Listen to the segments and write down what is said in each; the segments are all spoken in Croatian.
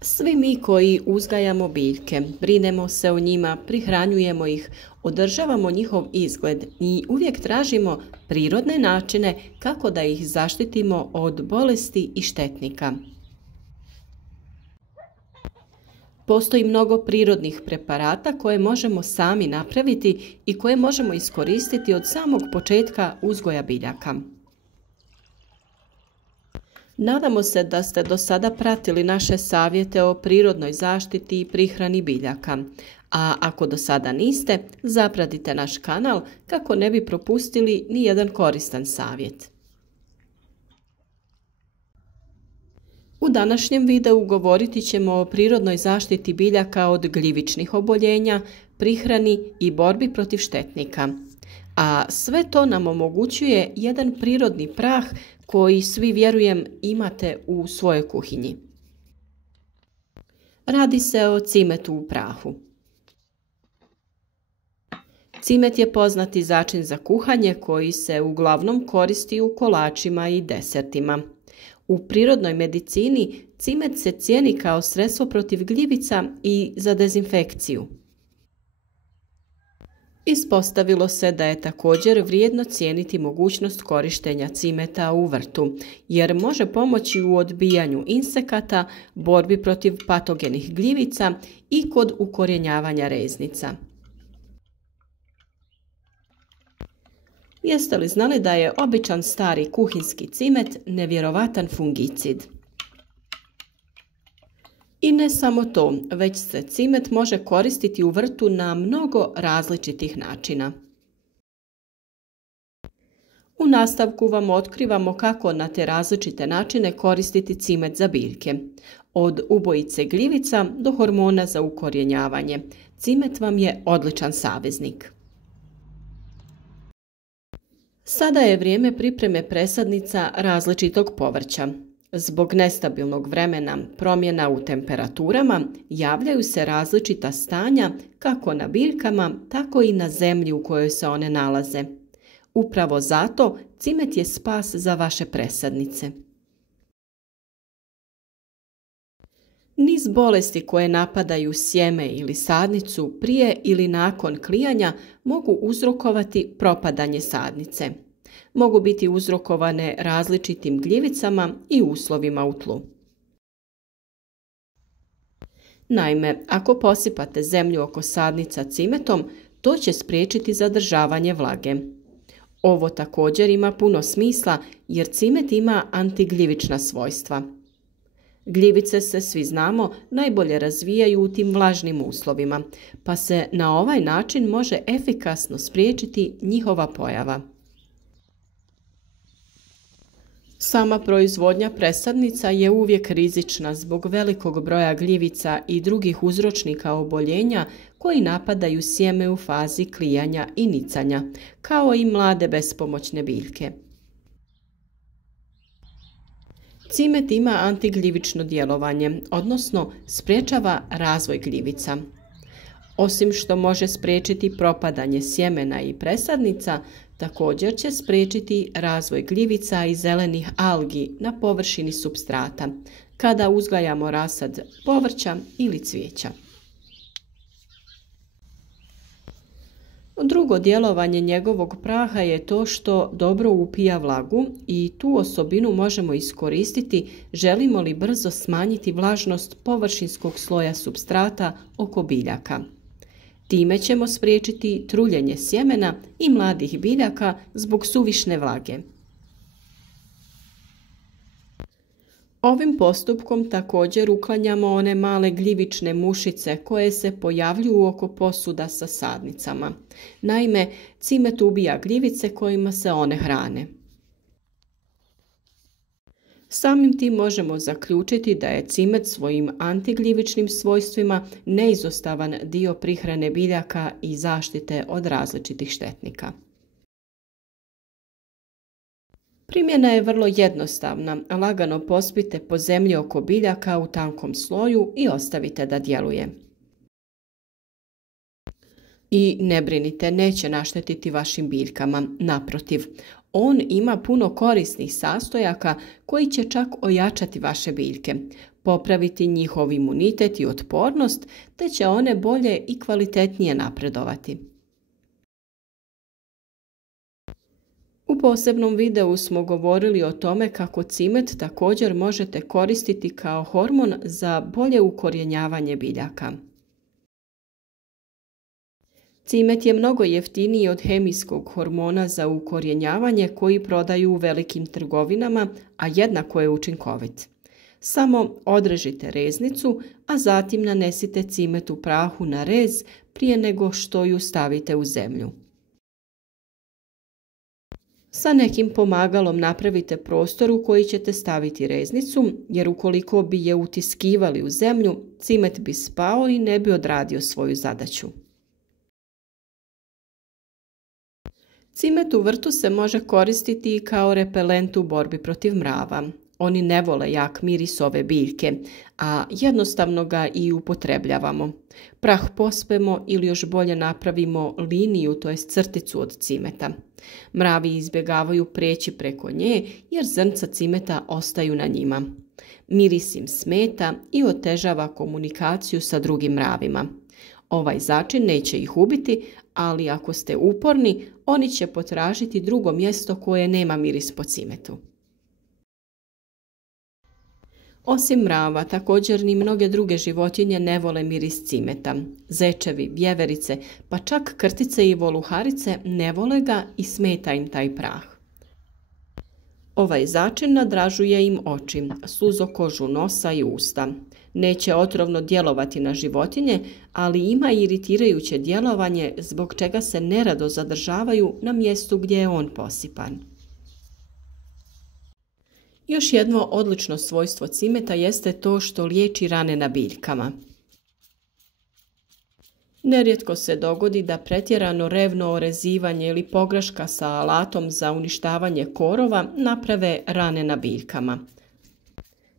Svi mi koji uzgajamo biljke, brinemo se o njima, prihranjujemo ih, održavamo njihov izgled i uvijek tražimo prirodne načine kako da ih zaštitimo od bolesti i štetnika. Postoji mnogo prirodnih preparata koje možemo sami napraviti i koje možemo iskoristiti od samog početka uzgoja biljaka. Nadamo se da ste do sada pratili naše savjete o prirodnoj zaštiti i prihrani biljaka, a ako do sada niste, zapratite naš kanal kako ne bi propustili ni jedan koristan savjet. U današnjem videu govoriti ćemo o prirodnoj zaštiti biljaka od gljivičnih oboljenja, prihrani i borbi protiv štetnika. A sve to nam omogućuje jedan prirodni prah koji svi, vjerujem, imate u svojoj kuhinji. Radi se o cimetu u prahu. Cimet je poznati začin za kuhanje koji se uglavnom koristi u kolačima i desertima. U prirodnoj medicini cimet se cijeni kao sredstvo protiv gljivica i za dezinfekciju. Ispostavilo se da je također vrijedno cijeniti mogućnost korištenja cimeta u vrtu, jer može pomoći u odbijanju insekata, borbi protiv patogenih gljivica i kod ukorjenjavanja reznica. Jeste li znali da je običan stari kuhinski cimet nevjerovatan fungicid? I ne samo to, već se cimet može koristiti u vrtu na mnogo različitih načina. U nastavku vam otkrivamo kako na te različite načine koristiti cimet za biljke. Od ubojice gljivica do hormona za ukorjenjavanje. Cimet vam je odličan saveznik. Sada je vrijeme pripreme presadnica različitog povrća. Zbog nestabilnog vremena, promjena u temperaturama, javljaju se različita stanja kako na biljkama, tako i na zemlji u kojoj se one nalaze. Upravo zato cimet je spas za vaše presadnice. Niz bolesti koje napadaju sjeme ili sadnicu prije ili nakon klijanja mogu uzrokovati propadanje sadnice. Mogu biti uzrokovane različitim gljivicama i uslovima u tlu. Naime, ako posipate zemlju oko sadnica cimetom, to će spriječiti zadržavanje vlage. Ovo također ima puno smisla jer cimet ima antigljivična svojstva. Gljivice se, svi znamo, najbolje razvijaju u tim vlažnim uslovima, pa se na ovaj način može efikasno spriječiti njihova pojava. Sama proizvodnja presadnica je uvijek rizična zbog velikog broja gljivica i drugih uzročnika oboljenja koji napadaju sjeme u fazi klijanja i nicanja, kao i mlade bespomoćne biljke. Cimet ima antigljivično djelovanje, odnosno sprječava razvoj gljivica. Osim što može spriječiti propadanje sjemena i presadnica, također će spriječiti razvoj gljivica i zelenih algi na površini supstrata, kada uzgajamo rasad povrća ili cvijeća. Drugo djelovanje njegovog praha je to što dobro upija vlagu i tu osobinu možemo iskoristiti želimo li brzo smanjiti vlažnost površinskog sloja supstrata oko biljaka. Time ćemo spriječiti truljenje sjemena i mladih biljaka zbog suvišne vlage. Ovim postupkom također uklanjamo one male gljivične mušice koje se pojavljuju oko posuda sa sadnicama. Naime, cimet ubija gljivice kojima se one hrane. Samim tim možemo zaključiti da je cimet svojim antigljivičnim svojstvima neizostavan dio prihrane biljaka i zaštite od različitih štetnika. Primjena je vrlo jednostavna, lagano pospite po zemlji oko biljaka u tankom sloju i ostavite da djeluje. I ne brinite, neće naštetiti vašim biljkama, naprotiv. On ima puno korisnih sastojaka koji će čak ojačati vaše biljke, popraviti njihov imunitet i otpornost, te će one bolje i kvalitetnije napredovati. U posebnom videu smo govorili o tome kako cimet također možete koristiti kao hormon za bolje ukorjenjavanje biljaka. Cimet je mnogo jeftiniji od hemijskog hormona za ukorjenjavanje koji prodaju u velikim trgovinama, a jednako je učinkovit. Samo odrežite reznicu, a zatim nanesite cimet u prahu na rez prije nego što ju stavite u zemlju. Sa nekim pomagalom napravite prostor u koji ćete staviti reznicu, jer ukoliko bi je utiskivali u zemlju, cimet bi spao i ne bi odradio svoju zadaću. Cimet u vrtu se može koristiti i kao repelent u borbi protiv mrava. Oni ne vole jak miris ove biljke, a jednostavno ga i upotrebljavamo. Prah pospemo ili još bolje napravimo liniju, to jest crticu od cimeta. Mravi izbjegavaju preći preko nje jer zrnca cimeta ostaju na njima. Miris im smeta i otežava komunikaciju sa drugim mravima. Ovaj začin neće ih ubiti, ali ako ste uporni, oni će potražiti drugo mjesto koje nema miris po cimetu. Osim mrava, također ni mnoge druge životinje ne vole miris cimeta. Zečevi, vjeverice, pa čak krtice i voluharice ne vole ga i smeta im taj prah. Ovaj začin nadražuje im oči, suzokožu nosa i usta. Neće otrovno djelovati na životinje, ali ima iritirajuće djelovanje zbog čega se nerado zadržavaju na mjestu gdje je on posipan. Još jedno odlično svojstvo cimeta jeste to što liječi rane na biljkama. Nerijetko se dogodi da pretjerano revno orezivanje ili pogreška sa alatom za uništavanje korova naprave rane na biljkama.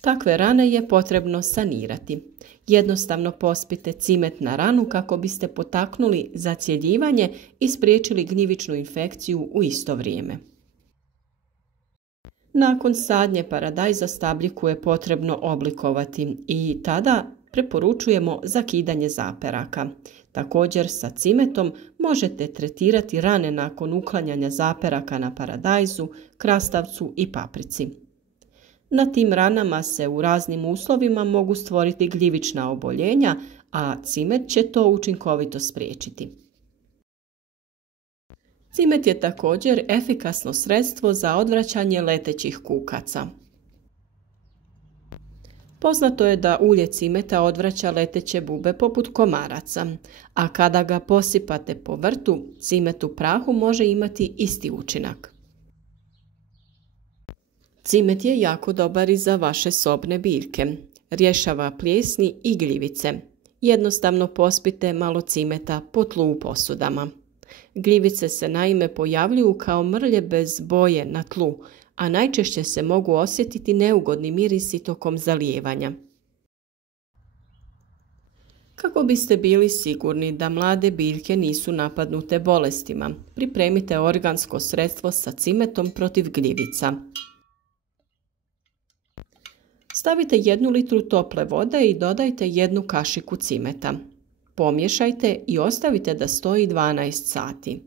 Takve rane je potrebno sanirati. Jednostavno pospite cimet na ranu kako biste potaknuli zacjeljivanje i spriječili gnjivičnu infekciju u isto vrijeme. Nakon sadnje paradajza stabljiku je potrebno oblikovati i tada preporučujemo zakidanje zaperaka. Također sa cimetom možete tretirati rane nakon uklanjanja zaperaka na paradajzu, krastavcu i paprici. Na tim ranama se u raznim uslovima mogu stvoriti gljivična oboljenja, a cimet će to učinkovito spriječiti. Cimet je također efikasno sredstvo za odvraćanje letećih kukaca. Poznato je da ulje cimeta odvraća leteće bube poput komaraca, a kada ga posipate po vrtu, cimet u prahu može imati isti učinak. Cimet je jako dobar i za vaše sobne biljke. Rješava plijesni i gljivice. Jednostavno pospite malo cimeta po tlu u posudama. Gljivice se naime pojavljuju kao mrlje bez boje na tlu, a najčešće se mogu osjetiti neugodni mirisi tokom zalijevanja. Kako biste bili sigurni da mlade biljke nisu napadnute bolestima, pripremite organsko sredstvo sa cimetom protiv gljivica. Stavite 1 litru tople vode i dodajte 1 kašiku cimeta. Pomiješajte i ostavite da stoji 12 sati.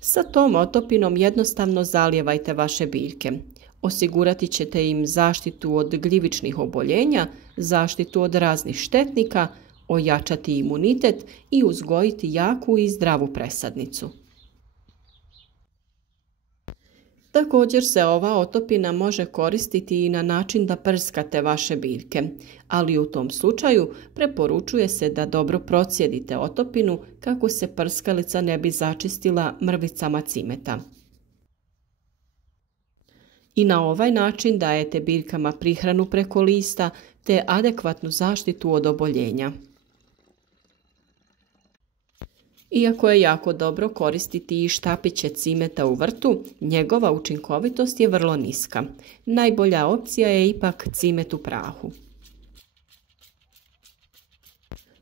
Sa tom otopinom jednostavno zalijevajte vaše biljke. Osigurati ćete im zaštitu od gljivičnih oboljenja, zaštitu od raznih štetnika, ojačati imunitet i uzgojiti jaku i zdravu presadnicu. Također se ova otopina može koristiti i na način da prskate vaše biljke, ali u tom slučaju preporučuje se da dobro procijedite otopinu kako se prskalica ne bi začistila mrvicama cimeta. I na ovaj način dajete biljkama prihranu preko lista te adekvatnu zaštitu od oboljenja. Iako je jako dobro koristiti i štapiće cimeta u vrtu, njegova učinkovitost je vrlo niska. Najbolja opcija je ipak cimet u prahu.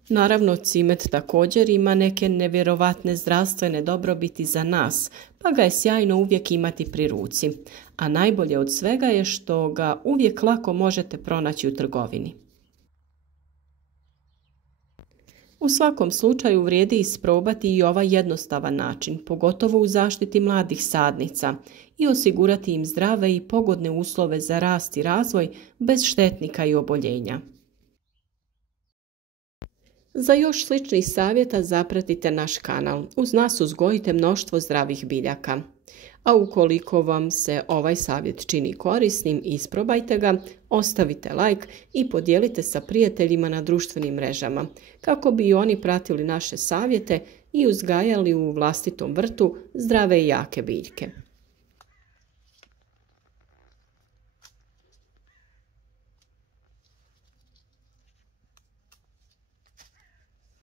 Naravno, cimet također ima neke nevjerovatne zdravstvene dobrobiti za nas, pa ga je sjajno uvijek imati pri ruci. A najbolje od svega je što ga uvijek lako možete pronaći u trgovini. U svakom slučaju vrijedi isprobati i ovaj jednostavan način, pogotovo u zaštiti mladih sadnica, i osigurati im zdrave i pogodne uslove za rast i razvoj bez štetnika i oboljenja. Za još sličnih savjeta zapratite naš kanal. Uz nas uzgojite mnoštvo zdravih biljaka. A ukoliko vam se ovaj savjet čini korisnim, isprobajte ga, ostavite like i podijelite sa prijateljima na društvenim mrežama, kako bi i oni pratili naše savjete i uzgajali u vlastitom vrtu zdrave i jake biljke.